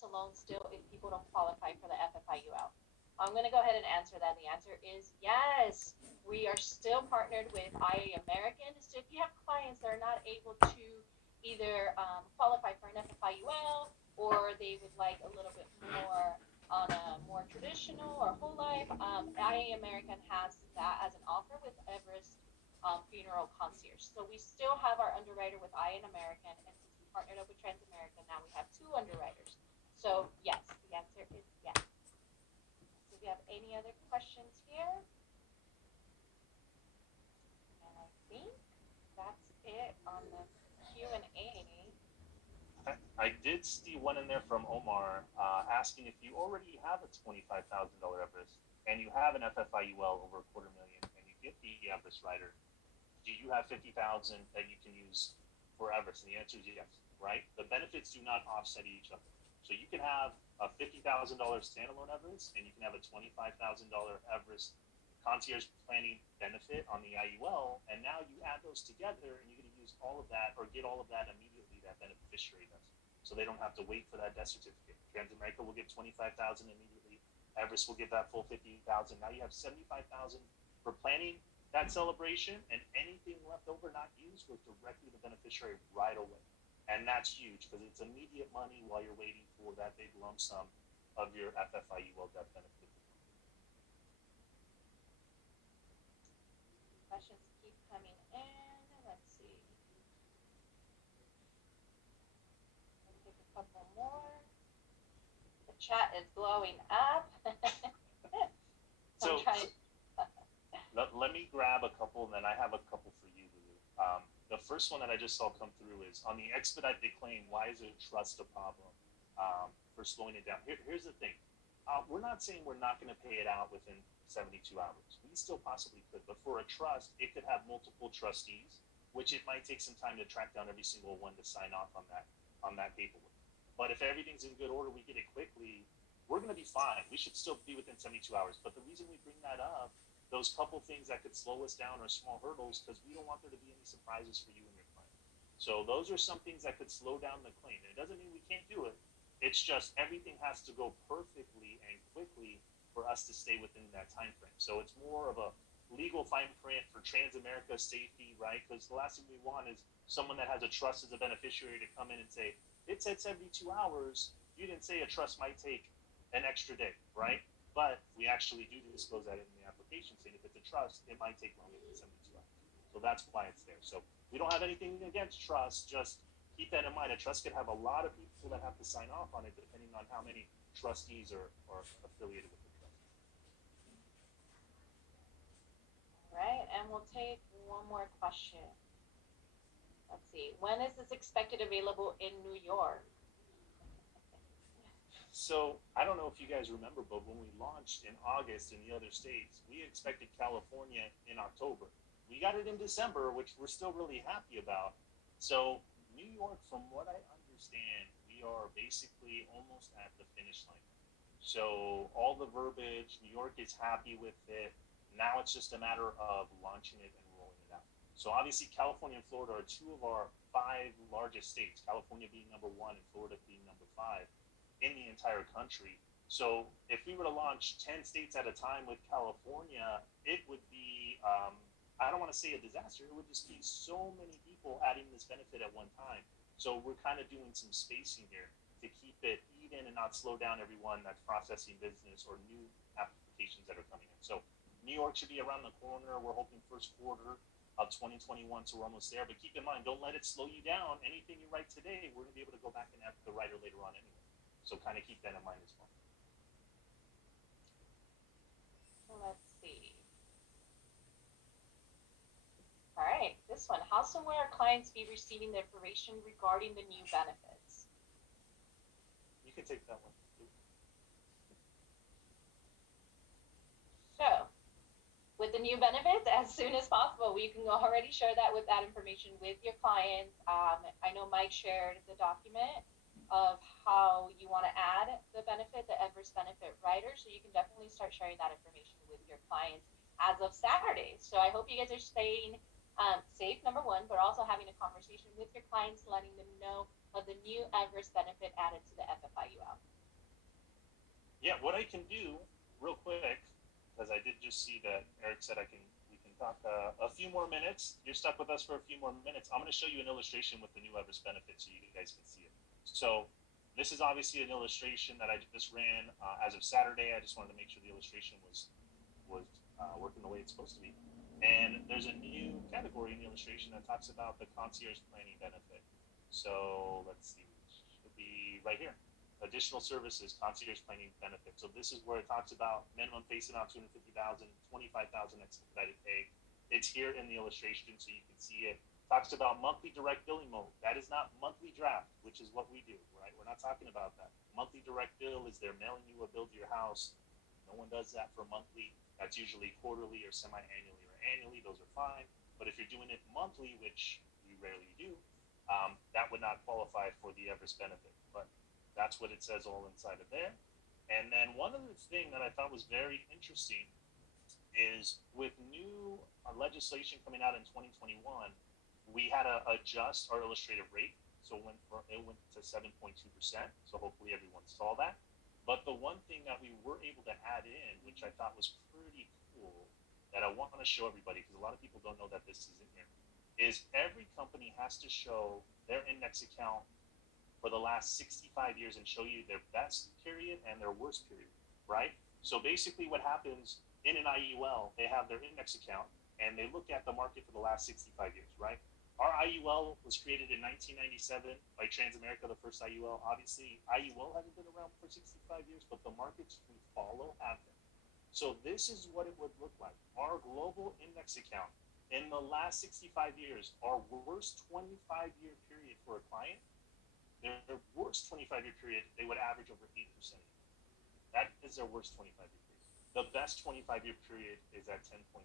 Everest alone still if people don't qualify for the FFIUL? I'm going to go ahead and answer that. The answer is yes. We are still partnered with IA American. So if you have clients that are not able to either qualify for an FFIUL or they would like a little bit more on a more traditional or whole life, IA American has that as an offer with Everest Funeral Concierge. So we still have our underwriter with IA American, and since we partnered up with Transamerica, now we have two underwriters. So yes, the answer is yes. Do we have any other questions here? And I think that's it on the Q&A. I did see one in there from Omar asking if you already have a $25,000 Everest and you have an FFIUL over $250,000 and you get the Everest rider, do you have 50,000 that you can use for Everest? And the answer is yes, right? The benefits do not offset each other. So you can have a $50,000 standalone Everest and you can have a $25,000 Everest concierge planning benefit on the IUL, and now you add those together and you're going to use all of that or get all of that immediately that beneficiary does. So they don't have to wait for that death certificate. Transamerica will get 25,000 immediately. Everest will get that full 50,000. Now you have 75,000 for planning that celebration, and anything left over not used goes directly to the beneficiary right away. And that's huge because it's immediate money while you're waiting for that big lump sum of your FFIUL death benefit. Questions keep coming in. Let's see. Let's take a couple more. The chat is blowing up. So let me grab a couple, and then I have a couple for you, Lulu. The first one that I just saw come through is on the expedited claim. Why is it trust a problem for slowing it down? Here's the thing. We're not saying we're not going to pay it out within 72 hours. We still possibly could, but for a trust, it could have multiple trustees, which it might take some time to track down every single one to sign off on that paperwork. But if everything's in good order, we get it quickly, we're going to be fine. We should still be within 72 hours. But the reason we bring that up, those couple things that could slow us down are small hurdles because we don't want there to be any surprises for you and your client. So those are some things that could slow down the claim. And it doesn't mean we can't do it. It's just everything has to go perfectly and quickly for us to stay within that time frame. So it's more of a legal fine print for Transamerica safety, right? Because the last thing we want is someone that has a trust as a beneficiary to come in and say, it said 72 hours. You didn't say a trust might take an extra day, right? But we actually do disclose that in the application, saying if it's a trust, it might take longer than 72 hours. So that's why it's there. So we don't have anything against trust, just keep that in mind. A trust could have a lot of people that have to sign off on it, depending on how many trustees are affiliated with the trust. All right, and we'll take one more question. Let's see. When is this expected available in New York? So I don't know if you guys remember, but when we launched in August in the other states, we expected California in October. We got it in December, which we're still really happy about. So New York, from what I understand, we are basically almost at the finish line. So all the verbiage, New York is happy with it. Now it's just a matter of launching it and rolling it out. So obviously California and Florida are two of our 5 largest states, California being number 1 and Florida being number 5 in the entire country. So if we were to launch 10 states at a time with California, it would be, I don't want to say a disaster, it would just be so many people adding this benefit at one time. So we're kind of doing some spacing here to keep it even and not slow down everyone that's processing business or new applications that are coming in. So New York should be around the corner. We're hoping first quarter of 2021, so we're almost there. But keep in mind, don't let it slow you down. Anything you write today, we're going to be able to go back and add the writer later on anyway. So kind of keep that in mind as well. Let's see. All right, this one. How soon will our clients be receiving the information regarding the new benefits? You can take that one. So, with the new benefits, as soon as possible, we can already share that information with your clients. I know Mike shared the document of how you want to add the benefit, the Everest benefit rider. So you can definitely start sharing that information with your clients as of Saturday. So I hope you guys are staying safe, number one, but also having a conversation with your clients, letting them know of the new Everest benefit added to the FFIUL. yeah, what I can do real quick, because I did just see that Eric said we can talk a few more minutes. You're stuck with us for a few more minutes. I'm going to show you an illustration with the new Everest benefit so you guys can see it. So this is obviously an illustration that I just ran as of Saturday. I just wanted to make sure the illustration was working the way it's supposed to be. And there's a new category in the illustration that talks about the concierge planning benefit. So let's see, it should be right here. Additional services, concierge planning benefit. So this is where it talks about minimum face amount 250,000, 25,000 expedited pay. It's here in the illustration so you can see it. Talks about monthly direct billing mode. That is not monthly draft, which is what we do, right? We're not talking about that. Monthly direct bill is they're mailing you a bill to your house. No one does that for monthly. That's usually quarterly or semi-annually or annually. Those are fine. But if you're doing it monthly, which we rarely do, that would not qualify for the Everest benefit. But that's what it says all inside of there. And then one other thing that I thought was very interesting is with new legislation coming out in 2021, we had to adjust our illustrative rate. So it went to 7.2%. So hopefully everyone saw that. But the one thing that we were able to add in, which I thought was pretty cool, that I want to show everybody, because a lot of people don't know that this is in here, is every company has to show their index account for the last 65 years and show you their best period and their worst period, right? So basically what happens in an IUL, they have their index account and they look at the market for the last 65 years, right? Our IUL was created in 1997 by Transamerica, the first IUL. Obviously, IUL hasn't been around for 65 years, but the markets we follow have been. So this is what it would look like. Our global index account in the last 65 years, our worst 25-year period for a client, their worst 25-year period, they would average over 8%. That is their worst 25-year period. The best 25-year period is at 10.7%.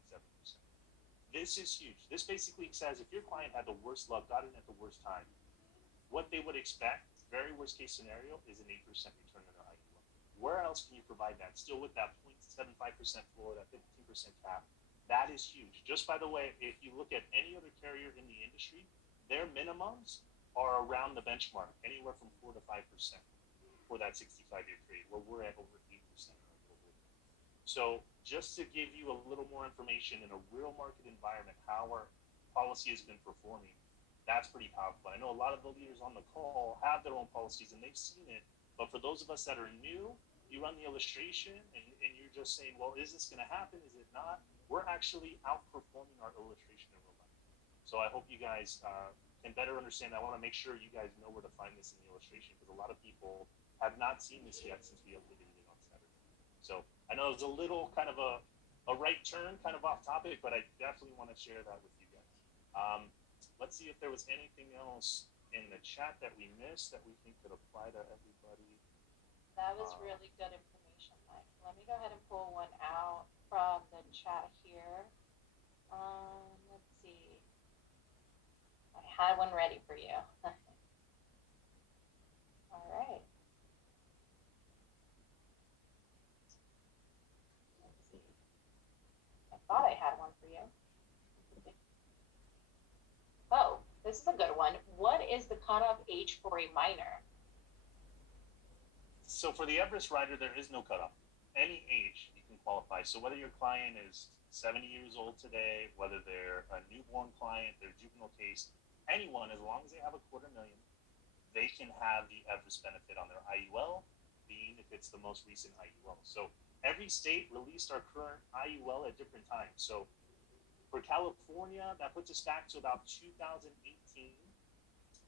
This is huge. This basically says if your client had the worst luck, got in at the worst time, what they would expect, very worst case scenario, is an 8% return on their IUL. Where else can you provide that? Still with that 0.75% floor, that 15% cap. That is huge. Just by the way, if you look at any other carrier in the industry, their minimums are around the benchmark, anywhere from 4 to 5% for that 65-year period, where we're at over 8%. So just to give you a little more information in a real market environment, how our policy has been performing, that's pretty powerful. I know a lot of the leaders on the call have their own policies and they've seen it, but for those of us that are new, you run the illustration and you're just saying, well, is this going to happen? Is it not? We're actually outperforming our illustration in real life. So I hope you guys can better understand. I want to make sure you guys know where to find this in the illustration because a lot of people have not seen this yet since we uploaded it on Saturday. So I know it's a little kind of a right turn, kind of off topic, but I definitely want to share that with you guys. Let's see if there was anything else in the chat that we missed that we think could apply to everybody. That was really good information, Mike. Let me go ahead and pull one out from the chat here. Let's see. I had one ready for you. All right. Let's see. I thought I had one for you. Oh, this is a good one. What is the cutoff age for a minor? So for the Everest rider, there is no cutoff. Any age you can qualify. So whether your client is 70 years old today, whether they're a newborn client, their juvenile case, anyone, as long as they have $250,000, they can have the Everest benefit on their IUL, being if it's the most recent IUL. So every state released our current IUL at different times. So for California, that puts us back to about 2018.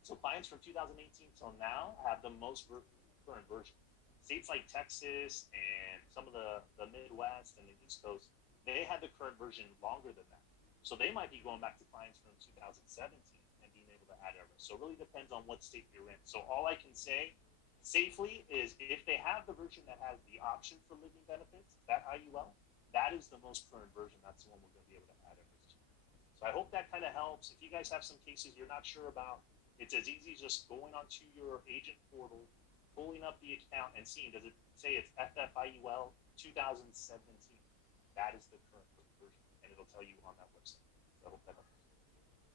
So clients from 2018 till now have the most current version. States like Texas and some of the Midwest and the East Coast, they had the current version longer than that. So they might be going back to clients from 2017 and being able to add Everest. So it really depends on what state you're in. So all I can say safely is if they have the version that has the option for living benefits, that IUL, that is the most current version. That's the one we're going to be able to add Everest to. So I hope that kind of helps. If you guys have some cases you're not sure about, it's as easy as just going onto your agent portal, pulling up the account and seeing, does it say it's FFIUL 2017? That is the current version, and it'll tell you on that website. So I hope that helps.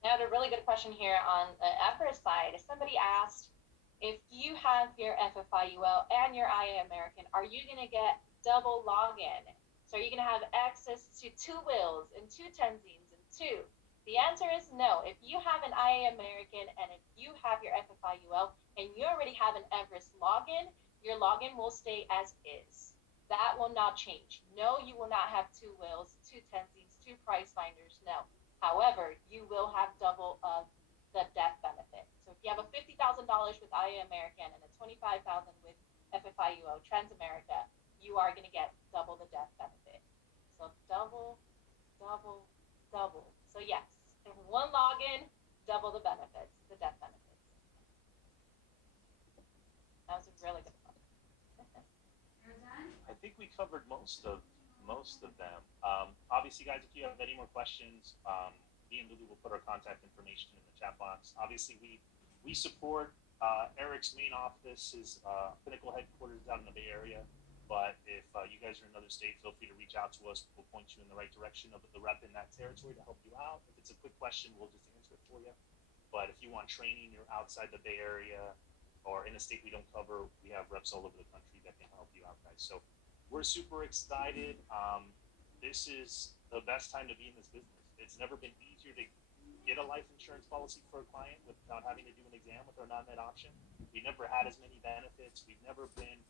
Now, a really good question here on the Everest side. Somebody asked If you have your FFIUL and your IA American, are you going to get double login? So are you going to have access to two wills and two tenzines and two? The answer is no. If you have an IA American and if you have your FFIUL and you already have an Everest login, your login will stay as is. That will not change. No, you will not have two wills, two tenzines, two price finders. No. However, you will have double of the death benefit. So if you have a $50,000 with IA American and a 25,000 with FFIUO Transamerica, you are going to get double the death benefit. So double, double, double. So yes, in one login, double the benefits, the death benefits. That was a really good one. I think we covered most of them. Obviously, guys, if you have any more questions, me and Lulu will put our contact information in the chat box. Obviously, we support Eric's main office, his Pinnacle headquarters out in the Bay Area. But if you guys are in another state, feel free to reach out to us. We'll point you in the right direction of the rep in that territory to help you out. If it's a quick question, we'll just answer it for you. But if you want training, you're outside the Bay Area or in a state we don't cover, we have reps all over the country that can help you out, guys. So we're super excited. This is the best time to be in this business. It's never been easier to get a life insurance policy for a client without having to do an exam with our non-med option. We never had as many benefits. We've never been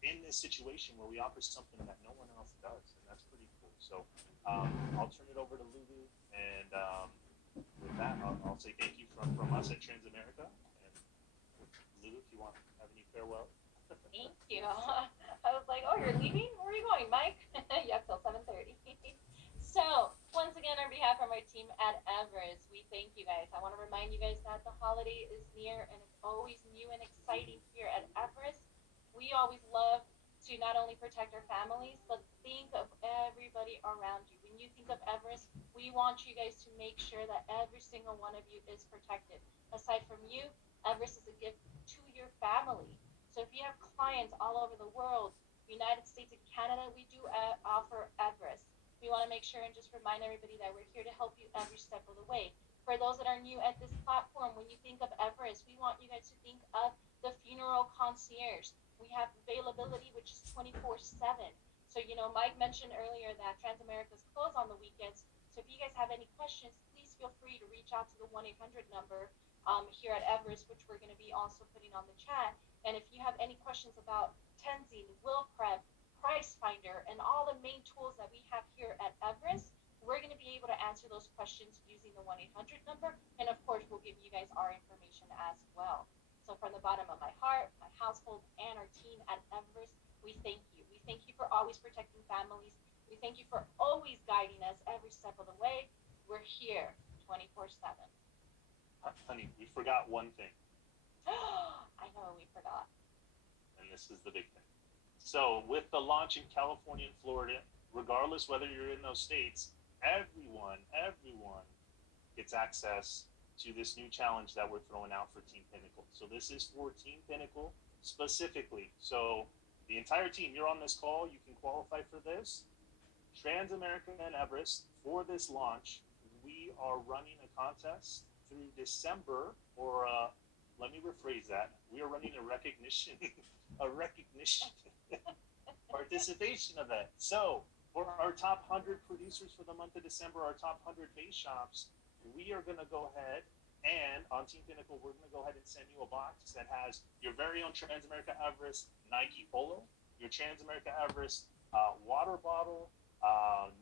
in this situation where we offer something that no one else does, and that's pretty cool. So I'll turn it over to Lulu, and with that, I'll say thank you from us at Transamerica. And Lulu, if you want to have any farewell. Thank you. I was like, oh, you're leaving? Where are you going, Mike? Yeah, till 7:30. So, once again, on behalf of our team at Everest, we thank you guys. I want to remind you guys that the holiday is near and it's always new and exciting here at Everest. We always love to not only protect our families, but think of everybody around you. When you think of Everest, we want you guys to make sure that every single one of you is protected. Aside from you, Everest is a gift to your family. So if you have clients all over the world, United States and Canada, we do offer Everest. We want to make sure and just remind everybody that we're here to help you every step of the way. For those that are new at this platform, when you think of Everest, we want you guys to think of the funeral concierge. We have availability, which is 24/7. So, Mike mentioned earlier that Transamerica is closed on the weekends. So if you guys have any questions, please feel free to reach out to the 1-800 number here at Everest, which we're going to be also putting on the chat. And if you have any questions about Tenzing, Will Prep, Price Finder, and all the main tools that we have here at Everest, we're going to be able to answer those questions using the 1-800 number. And of course, we'll give you guys our information as well. So from the bottom of my heart, my household, and our team at Everest, we thank you. We thank you for always protecting families. We thank you for always guiding us every step of the way. We're here 24/7. Honey, we forgot one thing. I know we forgot. And this is the big thing. So with the launch in California and Florida, regardless whether you're in those states, everyone gets access to this new challenge that we're throwing out for Team Pinnacle. So this is for Team Pinnacle specifically. So the entire team, you're on this call, you can qualify for this. Transamerica and Everest, for this launch, we are running a contest through December, or let me rephrase that. We are running a recognition participation event. So for our top 100 producers for the month of December, our top 100 base shops, we are going to go ahead and on Team Pinnacle, we're going to go ahead and send you a box that has your very own Transamerica Everest Nike Polo, your Transamerica Everest water bottle,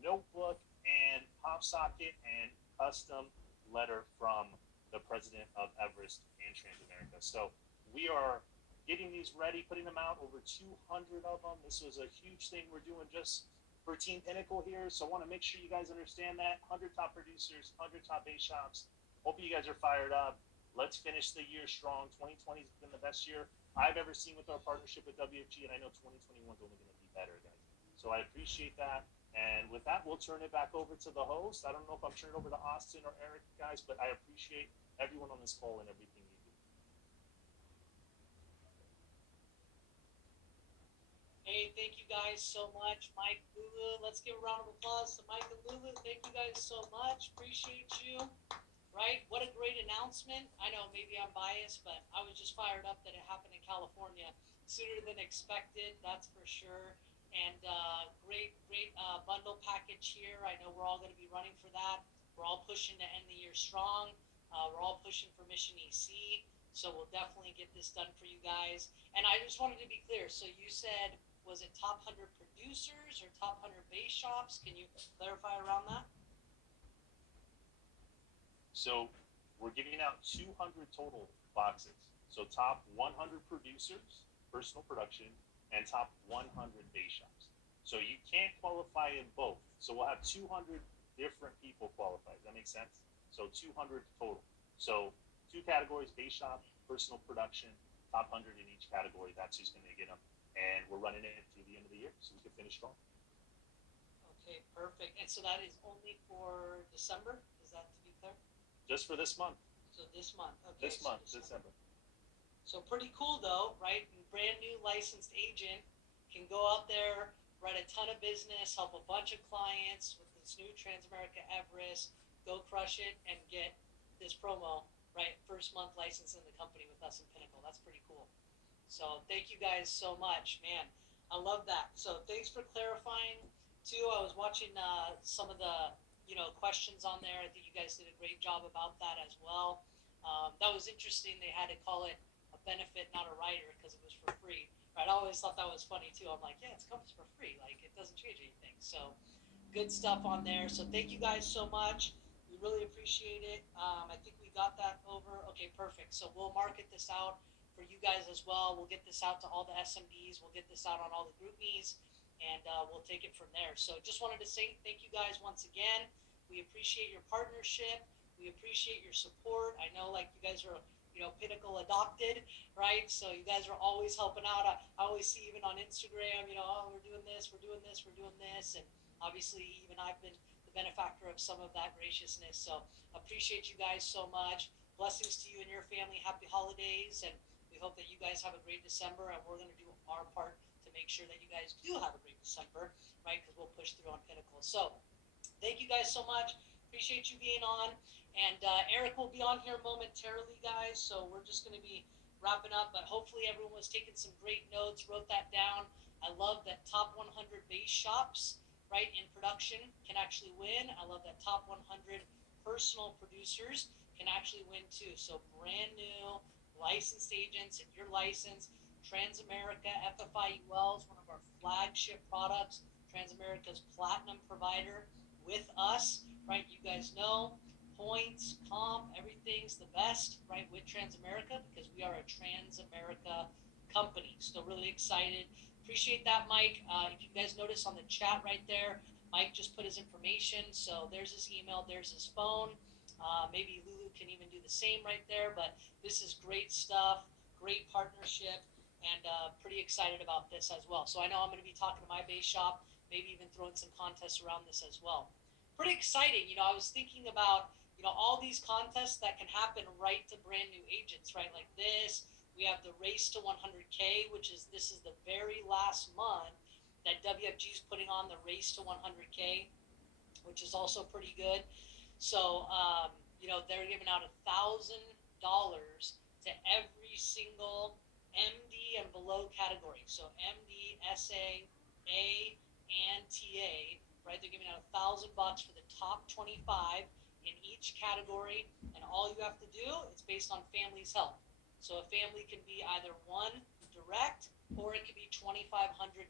notebook, and pop socket, and custom letter from the president of Everest and Transamerica. So we are getting these ready, putting them out, over 200 of them. This was a huge thing we're doing just for Team Pinnacle here. So I want to make sure you guys understand that. 100 top producers, 100 top base shops. Hope you guys are fired up. Let's finish the year strong. 2020 has been the best year I've ever seen with our partnership with WFG, and I know 2021 is only going to be better, guys. So I appreciate that. And with that, we'll turn it back over to the host. I don't know if I'm turning over to Austin or Eric, guys, but I appreciate everyone on this call and everything you do. Hey, thank you guys so much, Mike, Lulu. Let's give a round of applause to Mike and Lulu. Thank you guys so much. Appreciate you. right? What a great announcement. I know maybe I'm biased, but I was just fired up that it happened in California sooner than expected, that's for sure. And great bundle package here. I know we're all going to be running for that. We're all pushing to end the year strong. We're all pushing for Mission EC. So we'll definitely get this done for you guys. And I just wanted to be clear. So you said, was it top 100 producers or top 100 base shops? Can you clarify around that? So we're giving out 200 total boxes. So top 100 producers, personal production, and top 100 base shops. So you can't qualify in both. So we'll have 200 different people qualify. Does that make sense? So 200 total. So two categories: base shop, personal production, top 100 in each category. That's who's going to get them. And we're running it through the end of the year so we can finish strong. Okay, perfect. And so that is only for December? Is that to be clear? Just for this month. So this month. Okay. This month, December. So pretty cool though, right? Brand new licensed agent can go out there, run a ton of business, help a bunch of clients with this new Transamerica Everest, go crush it and get this promo, right? First month license in the company with us in Pinnacle. That's pretty cool. So thank you guys so much, man. I love that. So thanks for clarifying too. I was watching some of the questions on there. I think you guys did a great job about that as well. That was interesting. They had to call it a benefit, not a rider, because it was for free. Right? I always thought that was funny too. I'm like, yeah, it comes for free. Like it doesn't change anything. So good stuff on there. So thank you guys so much. We really appreciate it. I think we got that over. Okay, perfect. So we'll market this out for you guys as well. We'll get this out to all the SMBs. We'll get this out on all the GroupMes, and we'll take it from there. So just wanted to say thank you guys once again. We appreciate your partnership. We appreciate your support. I know like you guys are, Pinnacle adopted, right? So you guys are always helping out. I always see even on Instagram, oh, we're doing this, we're doing this, we're doing this. And obviously even I've been the benefactor of some of that graciousness. So appreciate you guys so much. Blessings to you and your family. Happy holidays. And we hope that you guys have a great December, and we're going to do our part to make sure that you guys do have a great December, right? Because we'll push through on Pinnacle. So thank you guys so much. Appreciate you being on. And Eric will be on here momentarily, guys. So we're just going to be wrapping up. But hopefully everyone was taking some great notes, wrote that down. I love that top 100 base shops, right, in production can actually win. I love that top 100 personal producers can actually win too. So brand new licensed agents, if you're licensed, Transamerica FFIUL is one of our flagship products. Transamerica's platinum provider with us, right? You guys know points, comp, everything's the best, right, with Transamerica, because we are a Transamerica company. Still really excited. Appreciate that, Mike. If you guys notice on the chat right there, Mike just put his information. So there's his email, there's his phone. Maybe Lulu can even do the same right there. But this is great stuff, great partnership, and pretty excited about this as well. So I know I'm going to be talking to my base shop, maybe even throwing some contests around this as well. Pretty exciting. I was thinking about, all these contests that can happen right to brand new agents, right? Like this. We have the Race to 100K, this is the very last month that WFG is putting on the Race to 100K, which is also pretty good. So, they're giving out $1,000 to every single MD and below category. So MD, SA, A, and TA, right? They're giving out $1,000 for the top 25 in each category, and all you have to do is based on family's help. So a family can be either one direct, or it could be 2,500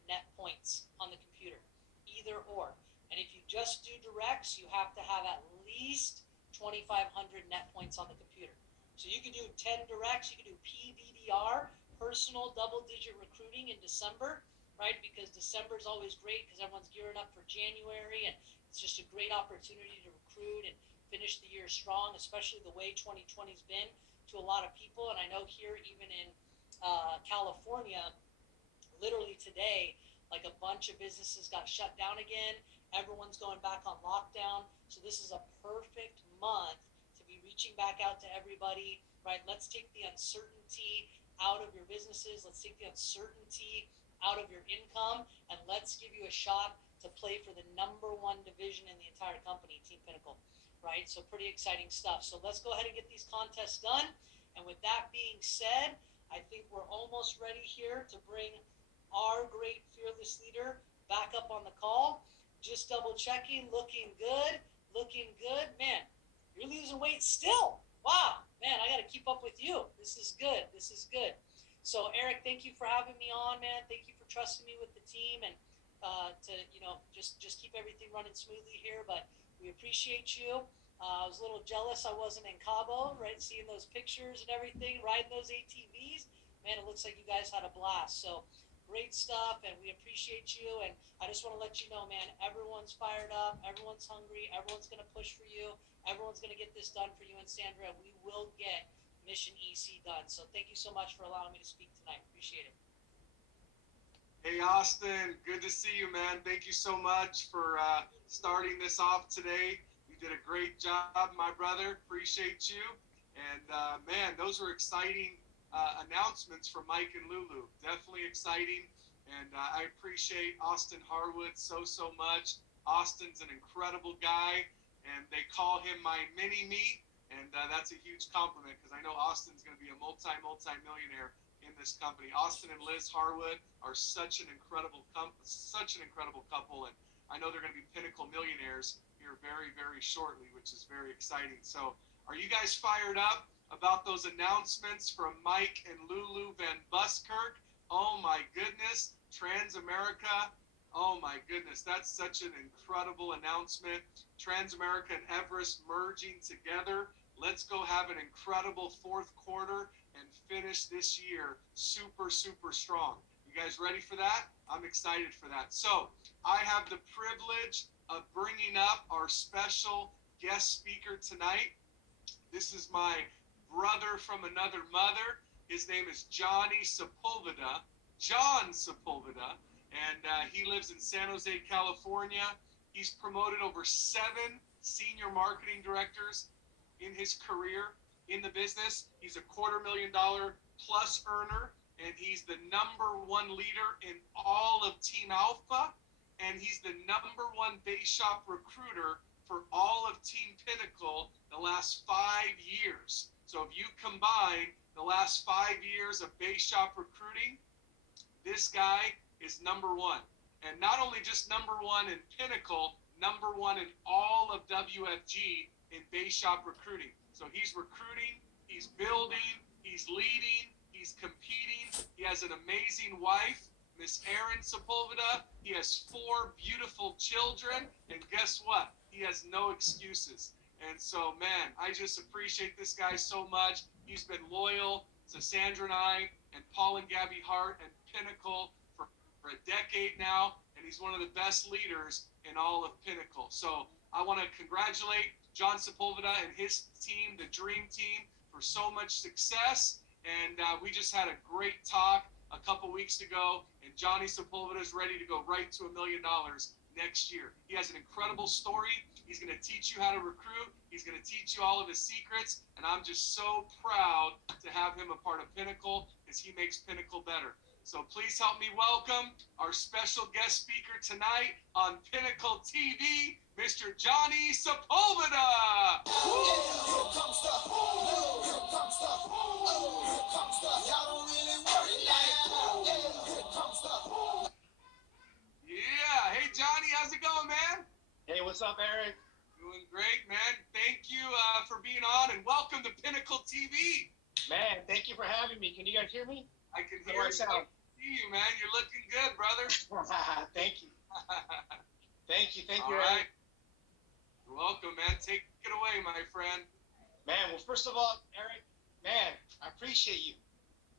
net points on the computer, either or. And if you just do directs, you have to have at least 2,500 net points on the computer. So you could do 10 directs, you could do PBDR, personal double-digit recruiting in December, right? Because December is always great because everyone's gearing up for January, and it's just a great opportunity to recruit and finish the year strong, especially the way 2020's been to a lot of people. And I know here, even in California, literally today, like a bunch of businesses got shut down again. Everyone's going back on lockdown. So this is a perfect month to be reaching back out to everybody, right? Let's take the uncertainty out of your businesses. Let's take the uncertainty out of your income, and let's give you a shot to play for the #1 division in the entire company, Team Pinnacle. right? So pretty exciting stuff. So let's go ahead and get these contests done. And with that being said, I think we're almost ready here to bring our great fearless leader back up on the call. Just double checking, looking good, looking good. Man, you're losing weight still. Wow, man, I got to keep up with you. This is good. This is good. So Eric, thank you for having me on, man. Thank you for trusting me with the team and to just keep everything running smoothly here. But we appreciate you. I was a little jealous I wasn't in Cabo, right? Seeing those pictures and everything, riding those ATVs. Man, it looks like you guys had a blast. So great stuff, and we appreciate you. And I just want to let you know, man, everyone's fired up, everyone's hungry, everyone's going to push for you, everyone's going to get this done for you and Sandra, and we will get Mission EC done. So thank you so much for allowing me to speak tonight. Appreciate it. Hey, Austin, good to see you, man. Thank you so much for starting this off today. You did a great job, my brother. Appreciate you. And, man, those were exciting announcements from Mike and Lulu. Definitely exciting. And I appreciate Austin Harwood so much. Austin's an incredible guy, and they call him my mini-me. And that's a huge compliment because I know Austin's going to be a multi-millionaire in this company. Austin and Liz Harwood are such an incredible couple, and I know they're going to be pinnacle millionaires here very, very shortly, which is very exciting. So are you guys fired up about those announcements from Mike and Lulu Van Buskirk? Oh my goodness, Transamerica. Oh my goodness, that's such an incredible announcement. Transamerica and Everest merging together. Let's go have an incredible fourth quarter and finish this year super strong. You guys ready for that? I'm excited for that. So I have the privilege of bringing up our special guest speaker tonight. This is my brother from another mother. His name is Johnny Sepulveda, John Sepulveda, and he lives in San Jose, California. He's promoted over 7 senior marketing directors in his career in the business. He's a $250,000 plus earner, and he's the #1 leader in all of Team Alpha, and he's the #1 base shop recruiter for all of Team Pinnacle the last 5 years. So if you combine the last 5 years of base shop recruiting, this guy is #1. And not only just #1 in Pinnacle, #1 in all of WFG in base shop recruiting. So he's recruiting, he's building, he's leading, he's competing. He has an amazing wife, Miss Erin Sepulveda. He has 4 beautiful children, and guess what? He has no excuses. And so, man, I just appreciate this guy so much. He's been loyal to Sandra and I and Paul and Gabby Hart and Pinnacle for a decade now, and he's one of the best leaders in all of Pinnacle. So I want to congratulate John Sepulveda and his team, the Dream Team, for so much success. And we just had a great talk a couple weeks ago, and Johnny Sepulveda is ready to go right to $1 million next year. He has an incredible story. He's going to teach you how to recruit. He's going to teach you all of his secrets, and I'm just so proud to have him a part of Pinnacle because he makes Pinnacle better. So please help me welcome our special guest speaker tonight on Pinnacle TV, Mr. Johnny Sepulveda. Yeah, hey Johnny, how's it going, man? Hey, what's up, Eric? Doing great, man. Thank you for being on, and welcome to Pinnacle TV. Man, thank you for having me. Can you guys hear me? I can hear you. I see you, man. You're looking good, brother. Thank you. Thank you. All right. You're welcome, man. Take it away, my friend. Man, well, first of all, Eric, man, I appreciate you.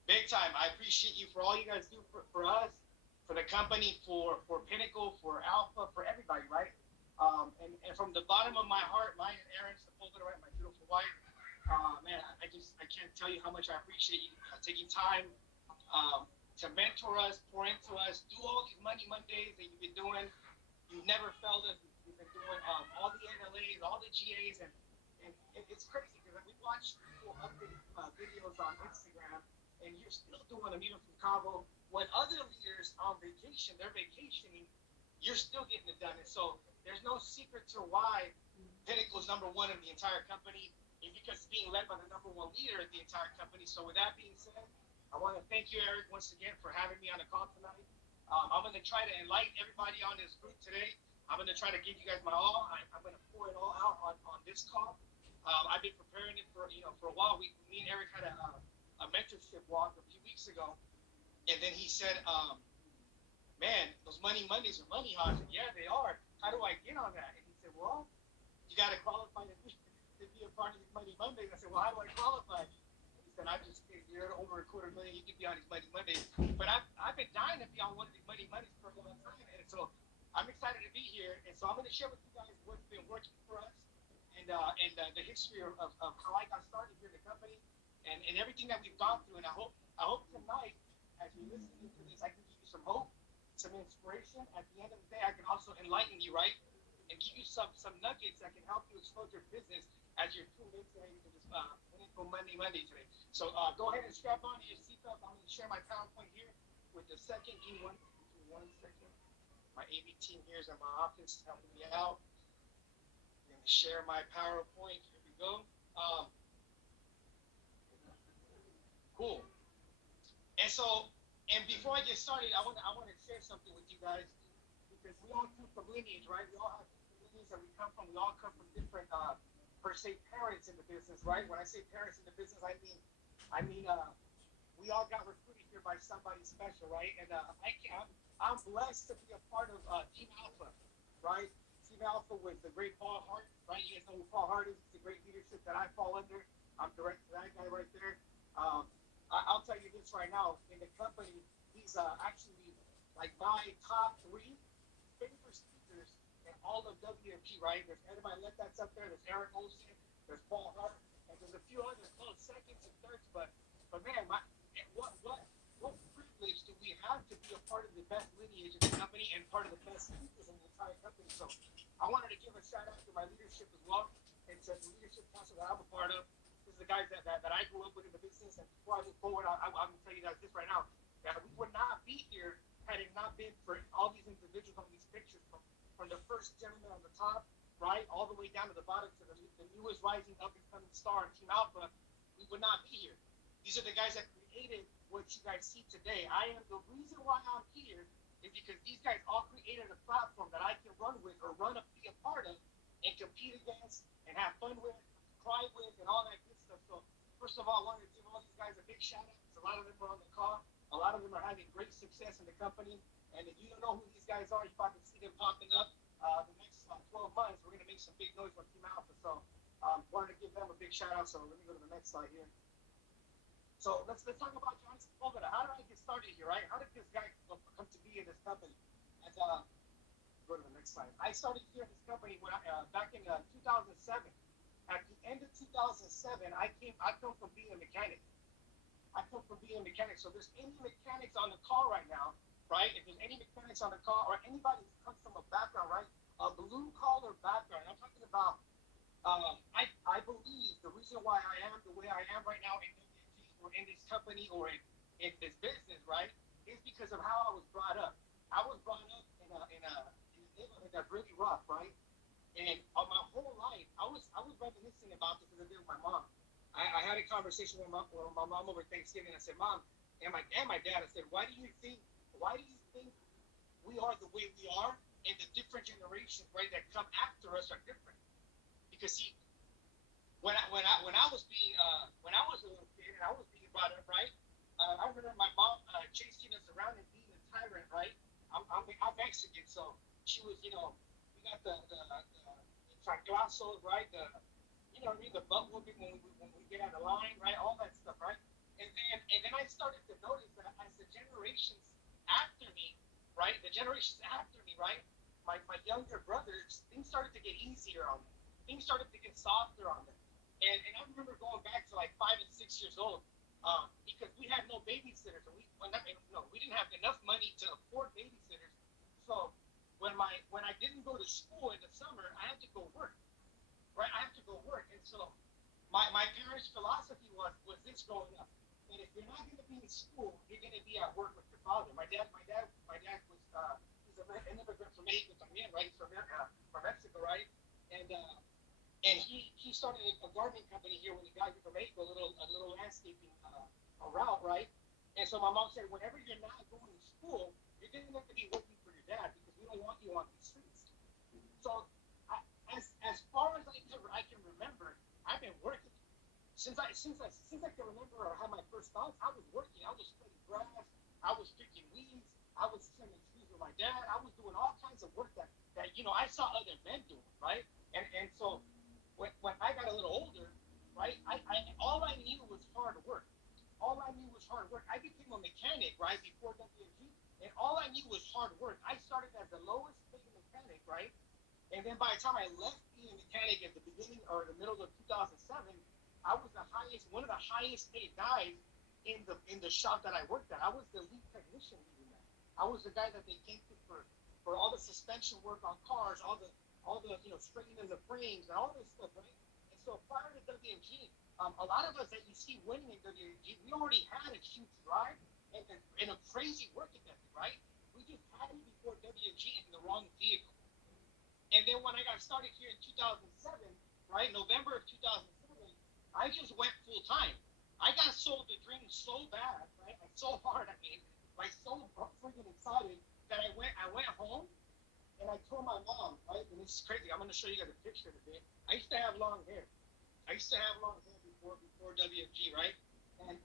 Big time. I appreciate you for all you guys do for us, for the company, for Pinnacle, for Alpha, for everybody, right? And from the bottom of my heart, mine and Aaron's Sepulveda, right, my beautiful wife, man, I can't tell you how much I appreciate you taking time to mentor us, pour into us, do all these Money Mondays that you've been doing. You've never failed us. You've been doing all the NLAs, all the GAs, and it's crazy because we watch people update videos on Instagram, and you're still doing them even from Cabo. When other leaders on vacation, they're vacationing, you're still getting it done. And so there's no secret to why Pinnacle is number one in the entire company, and because it's being led by the number one leader at the entire company. So with that being said, I want to thank you, Eric, once again for having me on the call tonight. I'm going to try to enlighten everybody on this group today. I'm going to try to give you guys my all. I'm going to pour it all out on this call. I've been preparing it for a while. Me and Eric had a mentorship walk a few weeks ago, and then he said, "Man, those Money Mondays are money hot." I said, "Yeah, they are. How do I get on that?" And he said, "Well, you got to qualify to be a part of these Money Mondays." I said, "Well, how do I qualify?" He said, "I just you're over $250,000. You can be on these Money Mondays." But I've been dying to be on one of these Money Mondays for a long time, and so I'm excited to be here. And so I'm going to share with you guys what's been working for us, and the history of how I got started here in the company, and everything that we've gone through. And I hope tonight, as you're listening to this, I can give you some hope, some inspiration. At the end of the day, I can also enlighten you, right? And give you some nuggets that can help you explode your business as you're tuned into this Pinnacle Monday today. So go ahead and strap on your seatbelt. I'm going to share my PowerPoint here with the second. Give me one second. My AV team here is in my office helping me out. I'm going to share my PowerPoint. Here we go. Cool. And so, and before I get started, I want to share something with you guys, because we all come from lineage, right? We all have different lineage that we come from. We all come from different, per se, parents in the business, right? When I say parents in the business, I mean, we all got recruited here by somebody special, right? And I'm blessed to be a part of Team Alpha, right? Team Alpha with the great Paul Hart, right? You guys know who Paul Hart is. It's the great leadership that I fall under. I'm direct to that guy right there. I'll tell you this right now. In the company, he's actually like my top 3 favorite speakers in all of WMP, right? There's Edmund Let that's up there. There's Eric Olson. There's Paul Hart. And there's a few others close seconds and thirds. But man, what privilege do we have to be a part of the best lineage of the company and part of the best speakers in the entire company? So I wanted to give a shout out to my leadership as well, and to the leadership council that I'm a part of. This is the guys that I grew up with in the business. And before I move forward, I'm going to tell you guys this right now, that we would not be here had it not been for all these individuals on these pictures, from the first gentleman on the top, right, all the way down to the bottom, to the newest rising up and coming star in Team Alpha. We would not be here. These are the guys that created what you guys see today. The reason why I'm here is because these guys all created a platform that I can run with, or be a part of, and compete against, and have fun with, cry with, and all that good stuff. So first of all, I wanted to give all these guys a big shout out, because a lot of them are on the call. A lot of them are having great success in the company. And if you don't know who these guys are, you probably see them popping up the next 12 months. We're going to make some big noise on Team Alpha. So wanted to give them a big shout out. So let me go to the next slide here. So let's talk about John Sepulveda. How did I get started here, right? How did this guy come to be in this company? And go to the next slide. I started here in this company when back in 2007. At the end of 2007, I come from being a mechanic. So if there's any mechanics on the call right now, right? If there's any mechanics on the call, or anybody who comes from a background, right? A blue collar background. I'm talking about. I believe the reason why I am the way I am right now in WG, or in this company, or in this business, right, is because of how I was brought up. I was brought up in a neighborhood that's really rough, right? And my whole life, I was reminiscing about this the other day with my mom. I had a conversation with my mom over Thanksgiving. I said, Mom, and my dad, I said, why do you think we are the way we are, and the different generations, right, that come after us are different? Because see, when I was a little kid and I was being brought up, right, I remember my mom chasing us around and being a tyrant, right? I'm Mexican, so she was, we got the chanclazos, right? The butt whooping when we get out of line, right? All that stuff, right? And then I started to notice that as the generations after me, right? My younger brothers, things started to get easier on them. Things started to get softer on them. And I remember going back to like 5 and 6 years old, because we had no babysitters, and we didn't have enough money to afford babysitters. So when I didn't go to school in the summer, I had to go work. Right, I have to go work, and so my parents' philosophy was this growing up: that if you're not going to be in school, you're going to be at work with your father. My dad was he's an immigrant from Haiti. and he started a gardening company here when he got here from Mexico, a little landscaping a route, right? And so my mom said, whenever you're not going to school, you're going to be working for your dad because we don't want you on these streets. So as far as I can remember, I've been working. Since I can remember or have my first thoughts, I was working. I was cutting grass. I was picking weeds. I was trimming trees with my dad. I was doing all kinds of work that I saw other men doing, right? And so when I got a little older, right, I all I knew was hard work. All I knew was hard work. I became a mechanic, right, before WMG, and all I knew was hard work. I started as the lowest paid mechanic, right? And then by the time I left being a mechanic at the beginning or the middle of 2007, I was one of the highest paid guys in the shop that I worked at. I was the lead technician even then. I was the guy that they came to for all the suspension work on cars, all the straightening the frames and all this stuff, right? And so prior to WMG, a lot of us that you see winning in WMG, we already had a huge drive and a crazy work ethic, right? We just had it before WMG in the wrong vehicle. And then when I got started here in 2007, right, November of 2007, I just went full time. I got sold the dream so bad, right, like so hard. I mean, like so freaking excited that I went home and I told my mom, right, and this is crazy. I'm gonna show you guys a picture of it. I used to have long hair. Before WFG, right? And I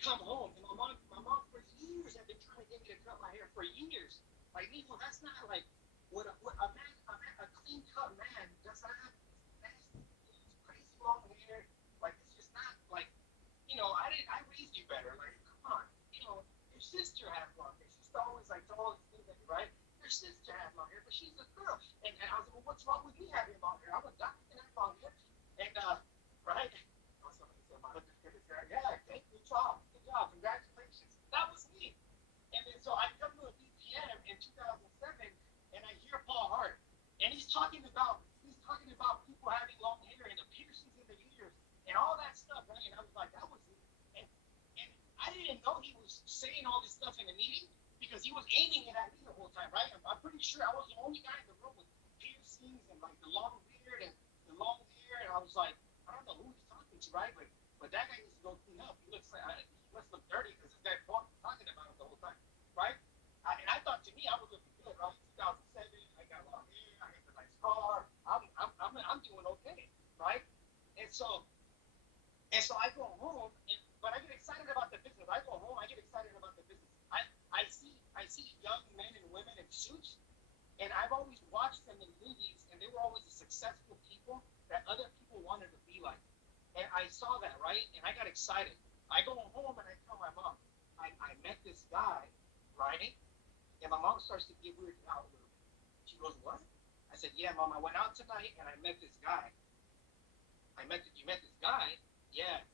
come home and my mom for years had been trying to get me to cut my hair for years. Like, Nico, that's not like what a clean cut man does not have nasty, crazy long hair. Like, it's just not like, I raised you better. Like, come on, your sister had long hair. She's always like all these things, right? Your sister had long hair, but she's a girl. And I was like, well, what's wrong with me having long hair? I'm a doctor and have long hair. And right? Yeah, good job, congratulations. That was me. And then so I come to a BPM in 2007, and I hear Paul Hart, and he's talking about people having long hair and the piercings in the ears and all that stuff, right? And I was like, that was me. And I didn't know he was saying all this stuff in the meeting because he was aiming it at me the whole time, right? I'm pretty sure I was the only guy in the room with piercings and like the long beard and the long hair, and I was like, I don't know who he's talking to, right? But that guy needs to go clean up. He must look dirty because this guy talking about him the whole time, right? And I thought, to me, I was looking good, right? 2007, I got long hair, I got the nice car, I'm doing okay, right? And so I go home, but I get excited about the business. I go home, I get excited about the business. I see young men and women in suits, and I've always watched them in movies, and they were always the successful people that other people wanted to be like. And I saw that, right? And I got excited. I go home and I tell my mom, I met this guy, right? And my mom starts to get weirded out a little bit. She goes, what? I said, yeah, Mom, I went out tonight and I met this guy. You met this guy? Yeah.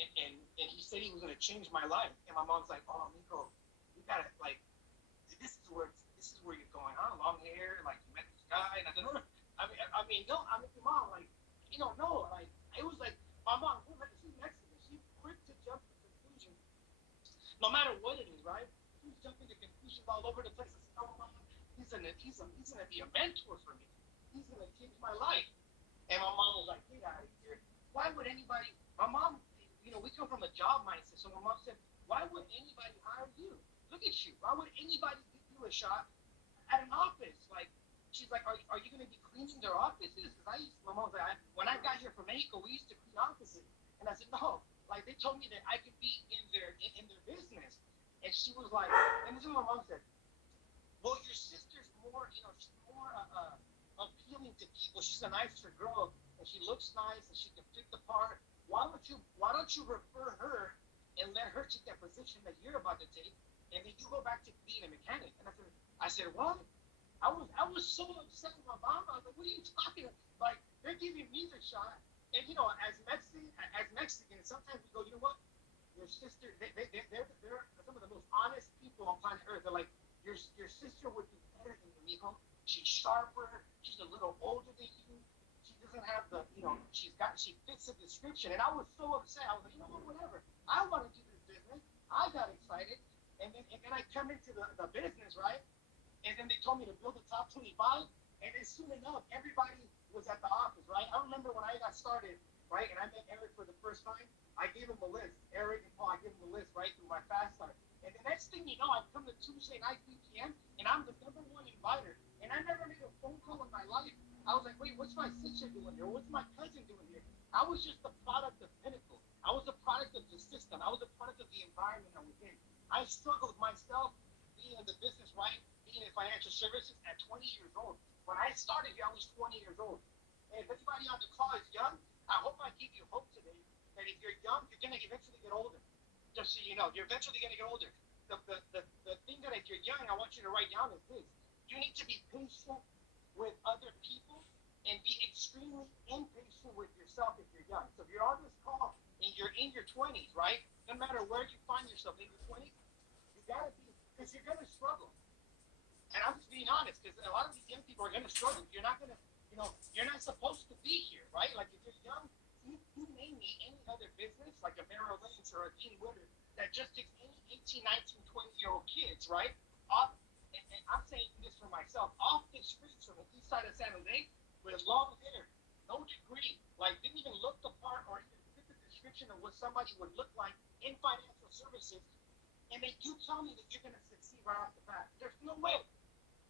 And he said he was going to change my life. And my mom's like, oh, Nico, you got to, like, this is where you're going, huh? Long hair, like, you met this guy. And I said, no. Mom, like, no, like, it was like, my mom, she's Mexican. She's quick to jump to conclusions, no matter what it is, right? She's jumping to conclusions all over the place. I said, no, Mom, he's gonna be a mentor for me. He's gonna change my life. And my mom was like, get out of here. Why would anybody? My mom, we come from a job mindset. So my mom said, why would anybody hire you? Look at you. Why would anybody give you a shot at an office? Like, she's like, are you going to be cleaning their offices? Because my mom was like, when I got here from Mexico, we used to clean offices. And I said, no. Like, they told me that I could be in their business. And she was like, and this is what my mom said. Well, your sister's more, she's more appealing to people. She's a nicer girl, and she looks nice, and she can fit the part. Why don't you refer her and let her take that position that you're about to take, and then you go back to being a mechanic? And I said, what? I was so upset with my mom. I was like, what are you talking about? Like, they're giving me the shot. And, as Mexicans, sometimes we go, you know what? Your sister, they're some of the most honest people on planet Earth. They're like, your sister would be better than you, mijo. She's sharper. She's a little older than you. She doesn't have the, she fits the description. And I was so upset. I was like, whatever. I want to do this business. I got excited. And then I come into the business, right? And then they told me to build the top 25, And then soon enough, everybody was at the office, right? I remember when I got started, right, and I met Eric for the first time, I gave him a list. Eric and Paul, I gave him a list right through my fast start. And the next thing you know, I come to Tuesday night 3 p.m. and I'm the number one inviter. And I never made a phone call in my life. I was like, wait, what's my sister doing here? What's my cousin doing here? I was just a product of Pinnacle. I was a product of the system. I was a product of the environment I was in. I struggled myself being in the business, right? Being in financial services at 20 years old. When I started here, I was 20 years old. And if anybody on the call is young, I hope I give you hope today that if you're young, you're going to eventually get older. Just so you know, you're eventually going to get older. The thing that if you're young, I want you to write down is this. You need to be patient with other people and be extremely impatient with yourself if you're young. So if you're on this call and you're in your 20s, right? No matter where you find yourself in your 20s, you got to be, because you're going to struggle. And I'm just being honest, because a lot of these young people are going to struggle. You're not going to, you're not supposed to be here, right? Like if you're young, you name me any other business, like a Merrill Lynch or a Dean Witter, that just takes any 18, 19, 20-year-old kids, right? Off, and I'm saying this for myself, off the streets from the east side of San Jose with long hair, no degree, like didn't even look the part or even fit the description of what somebody would look like in financial services, and then you tell me that you're going to succeed right off the bat. There's no way.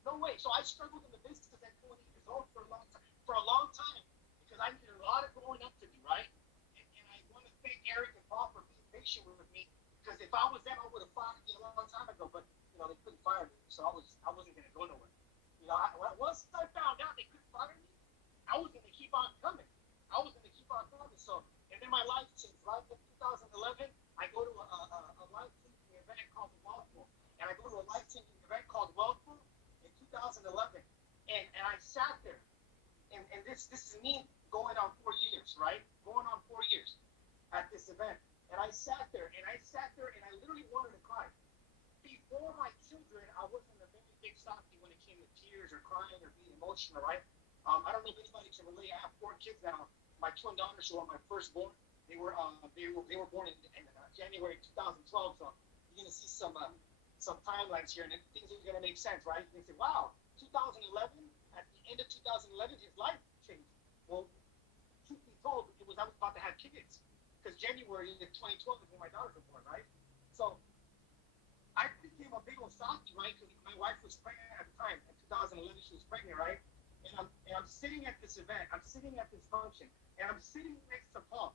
No way. So I struggled in the business at 20 years old for a long time because I needed a lot of growing up to do, right? And I want to thank Eric and Paul for being patient with me because if I was them, I would have fired me a long time ago. But they couldn't fire me, so I wasn't going to go nowhere. Once I found out they couldn't fire me, I was going to keep on coming. So, and then my life changed. Right in 2011, I go to a life-changing event called the Wealth Bowl, and I go to a life-changing event called Wealth Bowl. 2011, and I sat there, and this is me going on 4 years, right? Going on 4 years at this event, and I sat there, and I literally wanted to cry. Before my children, I wasn't a very big softie when it came to tears or crying or being emotional, right? I don't know if anybody can relate. I have 4 kids now. My twin daughters, who are my firstborn, they were born in January 2012, so you're gonna see some timelines here, and things are going to make sense, right? You can say, wow, 2011, at the end of 2011, his life changed. Well, truth be told, I was about to have kids, because January of 2012 is when my daughters were born, right? So I became a big old softie, right? Because my wife was pregnant at the time. In 2011, she was pregnant, right? And I'm sitting at this event. I'm sitting at this function, and I'm sitting next to Paul.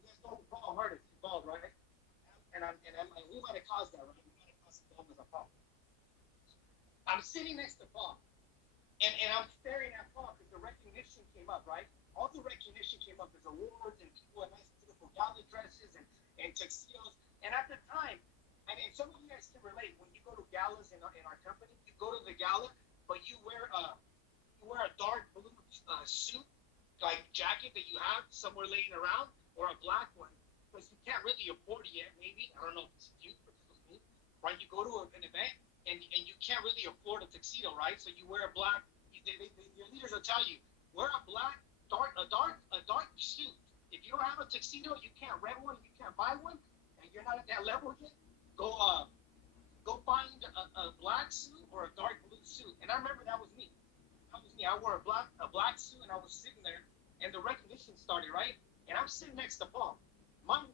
You guys know who Paul Hart is. He's bald, right? And we might have caused that, right? I'm sitting next to Paul, and I'm staring at Paul because the recognition came up, right? All the recognition came up. There's awards and people in nice, beautiful gala dresses and tuxedos. And at the time, and some of you guys can relate, when you go to galas in our company, you go to the gala, but you wear a dark blue suit, like jacket that you have somewhere laying around, or a black one, because you can't really afford it yet, maybe. I don't know if it's you, but this was me. Right, you go to an event and you can't really afford a tuxedo, right? So you wear a black. Your leaders will tell you wear a black dark suit. If you don't have a tuxedo, you can't rent one, you can't buy one, and you're not at that level yet. Go find a black suit or a dark blue suit. And I remember that was me. I wore a black suit, and I was sitting there, and the recognition started, right? And I'm sitting next to Paul. Mind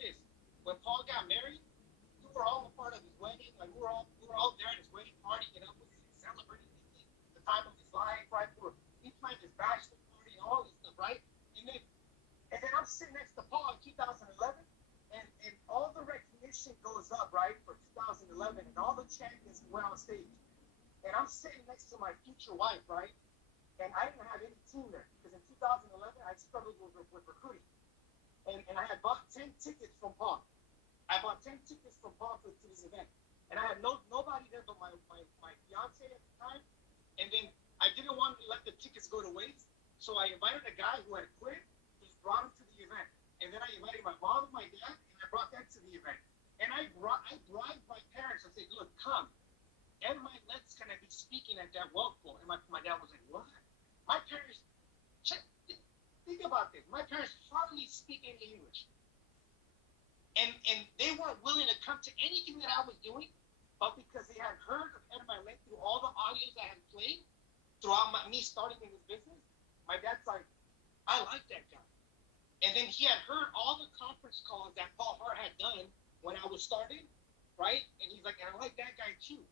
this, when Paul got married, we were all a part of his wedding. Like we were all there at his wedding party, celebrating the time of his life, right? He planned his bachelor party and all this stuff, right? And then I'm sitting next to Paul in 2011, and all the recognition goes up, right, for 2011, and all the champions went on stage. And I'm sitting next to my future wife, right? And I didn't have any team there because in 2011 I struggled with recruiting, and I had bought 10 tickets from Paul. I bought 10 tickets from Paul to this event, and I had nobody there but my fiance at the time. And then I didn't want to let the tickets go to waste, so I invited a guy who had quit, just brought him to the event, and then I invited my mom and my dad, and I brought them to the event. And I bribed my parents and said, "Look, come. And my Let's gonna be speaking at that Wealth Bowl." And my dad was like, "What?" My parents, think about this. My parents hardly speak any English. And they weren't willing to come to anything that I was doing, but because they had heard of Ed My Lent through all the audios I had played throughout me starting in this business, my dad's like, I like that guy. And then he had heard all the conference calls that Paul Hart had done when I was starting, right? And he's like, and I like that guy too.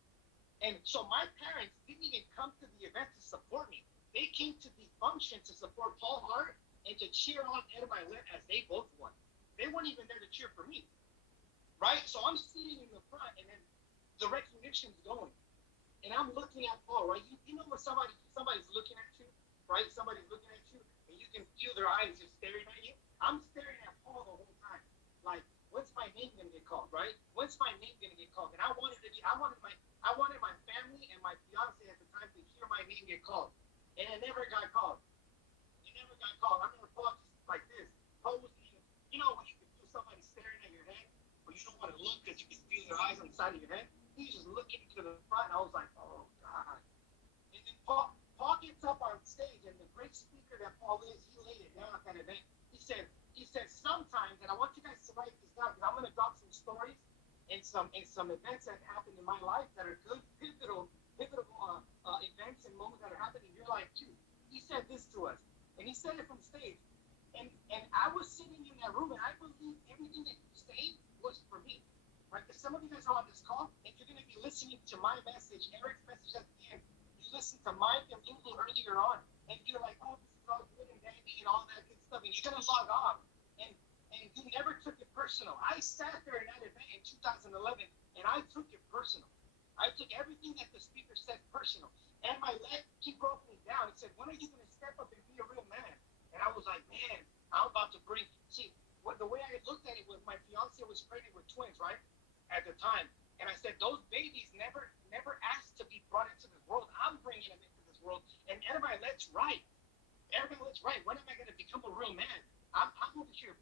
And so my parents didn't even come to the event to support me. They came to the function to support Paul Hart and to cheer on Ed Milet as they both won. They weren't even there to cheer for me, right? So I'm sitting in the front, and then the recognition's going. And I'm looking at Paul, right? You know when somebody's looking at you, right? Somebody's looking at you, and you can feel their eyes just staring at you. I'm staring at Paul the whole time, like, when's my name gonna get called, right? When's my name gonna get called? And I wanted my family and my fiance at the time to hear my name get called, and it never got called. It never got called. I remember Paul just like this, posing. You know when you can feel somebody staring at your head, but you don't want to look because you can feel their eyes on the side of your head. He's just looking to the front. I was like, oh God. And then Paul gets up on stage, and the great speaker that Paul is, he laid it down at that event. He said sometimes, and I want you guys to write this down because I'm going to drop some stories and some events that happened in my life that are good, pivotal events and moments that are happening in your life too. He said this to us, and he said it from stage. And I was sitting in that room, and I believe everything that you say was for me. Right? Because some of you guys are on this call, and you're going to be listening to my message, Eric's message at the end. You listen to Mike and Lulu earlier on, and you're like, oh, this is all good and dandy and all that good stuff, and you're going to log off. And you never took it personal. I sat there in that event in 2011, and I took it personal. I took everything that the speaker said personal. And my leg, he broke me down. He said, when are you going to step up and be a real man? And I was like, man, I'm about to bring, the way I looked at it was my fiance was pregnant with twins, right? At the time. And I said, those babies never asked to be brought into this world. I'm bringing them into this world. And Everett's right. Everett's right. When am I going to become a real man? I'm over here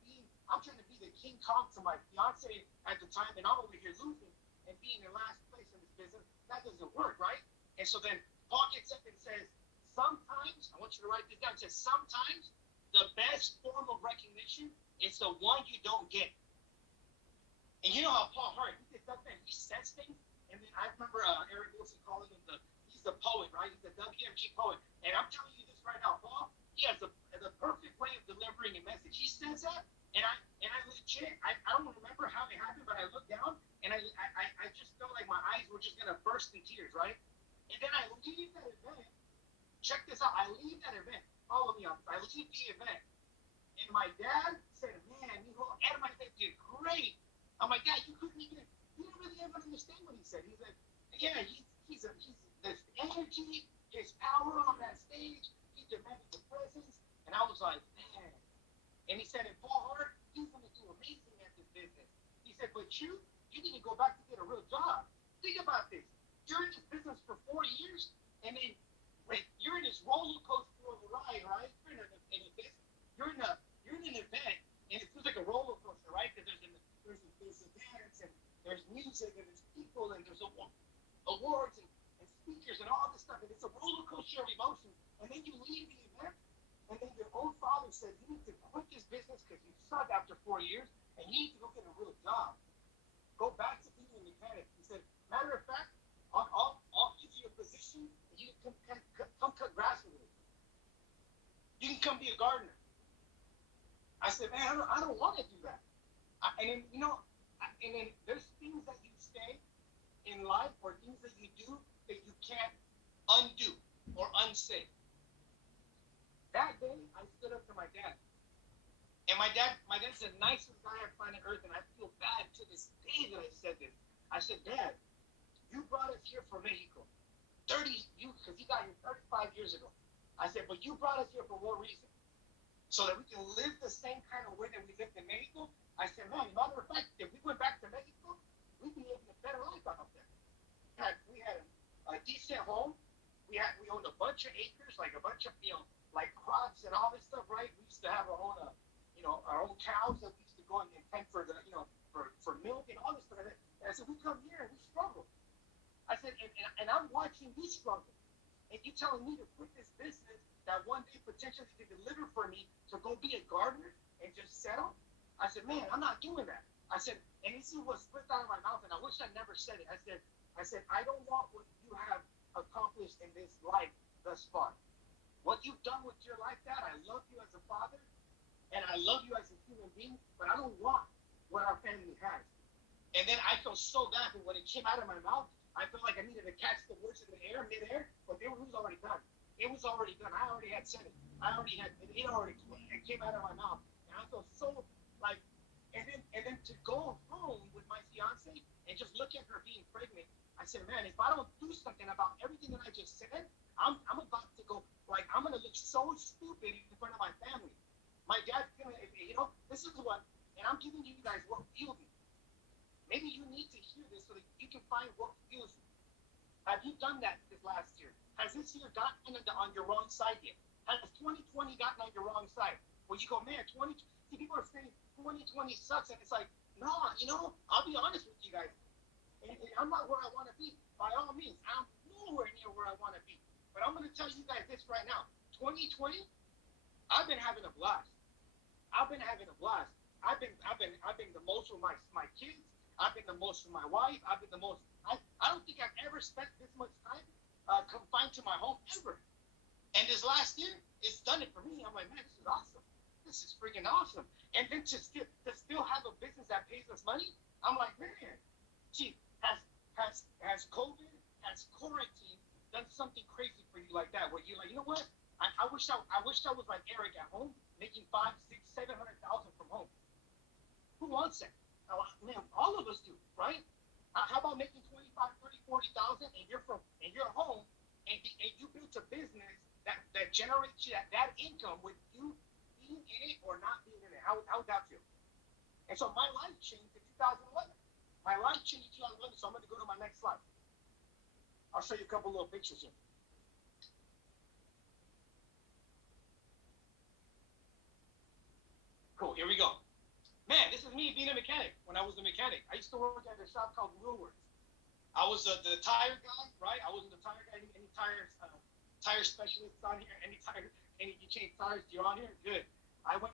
I'm trying to be the King Kong to my fiance at the time, and I'm over here losing and being in last place in this business. That doesn't work, right? And so then Paul gets up and says, sometimes, I want you to write this down, it says, sometimes the best form of recognition is the one you don't get. And you know how Paul Hart, he gets up there and he says things, and then I remember Eric Wilson calling him he's the poet, right? He's the WMG poet. And I'm telling you this right now, Paul, he has the perfect way of delivering a message. He says that, and I legit, I don't remember how it happened, but I looked down, and I just felt like my eyes were just going to burst in tears, right? And then I leave that event. Check this out. I leave that event. Follow me on this. I leave the event. And my dad said, man, Ed Milet did great. I'm like, Dad, you didn't really ever understand what he said. He's like, yeah, he's this energy, his power on that stage, he demanded the presence. And I was like, man. And he said, and Paul Hart, he's going to do amazing at this business. He said, but you need to go back to get a real job. Think about this. You're in this business for 4 years, and then you're in this roller coaster of a ride, right? You're in an event, and it feels like a roller coaster, right? Because there's events, and there's music, and there's people, and there's awards, and speakers, and all this stuff, and it's a roller coaster of emotions. And then you leave the event, and then your own father says, you need to quit this business because you suck after 4 years, and you need to go get a real job. Go back to being a mechanic. He said, matter of fact, I'll give you a position, and you can come cut grass with me. You can come be a gardener. I said, man, I don't want to do that. And then there's things that you say in life or things that you do that you can't undo or unsay. That day, I stood up to my dad. And my dad's the nicest guy on planet Earth, and I feel bad to this day that I said this. I said, Dad, you brought us here from Mexico. Because he got here 35 years ago. I said, but you brought us here for what reason? So that we can live the same kind of way that we lived in Mexico. I said, man, matter of fact, if we went back to Mexico, we'd be living a better life out there. We had a decent home. We owned a bunch of acres, like a bunch of, like crops and all this stuff, right? We used to have our own cows that we used to go and tend for for milk and all this stuff. And I said, we come here and we struggle. I said, and I'm watching you struggle. And you telling me to quit this business that one day potentially could deliver for me to go be a gardener and just settle? I said, man, I'm not doing that. I said, and this is what slipped out of my mouth, and I wish I never said it. I said, I don't want what you have accomplished in this life thus far. what you've done with your life, Dad, I love you as a father, and I love you as a human being, but I don't want what our family has. And then I felt so bad, but when it came out of my mouth, I felt like I needed to catch the words in the air, midair, but it was already done. It was already done. I already had said it. It came out of my mouth. And I felt so like, and then to go home with my fiance and just look at her being pregnant, I said, man, if I don't do something about everything that I just said, I'm about to go, like, I'm going to look so stupid in front of my family. My dad's going to, this is what, and I'm giving you guys what fuels me. Maybe you need to hear this so that you can find what fuels you. Have you done that this last year? Has this year gotten on your wrong side yet? Has 2020 gotten on your wrong side? Where you go, man, see, people are saying 2020 sucks, and it's like, nah, I'll be honest with you guys. And I'm not where I want to be. By all means, I'm nowhere near where I want to be. But I'm going to tell you guys this right now. 2020, I've been having a blast. I've been the most with my kids. I've been the most with my wife. I've been the most. I don't think I've ever spent this much time confined to my home ever. And this last year, it's done it for me. I'm like, man, this is awesome. This is freaking awesome. And then to still have a business that pays us money, I'm like, man, gee, has COVID, has quarantine done something crazy for you like that? Where you're like, you know what? I wish I was like Eric at home, making $500,000, $600,000, $700,000 from home. Who wants that? Man, all of us do, right? How about making 25, 30, 40,000 and you're home and you built a business that generates you that income with you being in it or not being in it? How would that feel? And so my life changed in 2011. My life changed in 2011, so I'm going to go to my next slide. I'll show you a couple little pictures here. Cool, here we go. Man, this is me being a mechanic when I was a mechanic. I used to work at a shop called Wheelworks. I was the tire guy, right? I wasn't the tire guy. Any tire specialists on here? You change tires? You're on here? Good. I went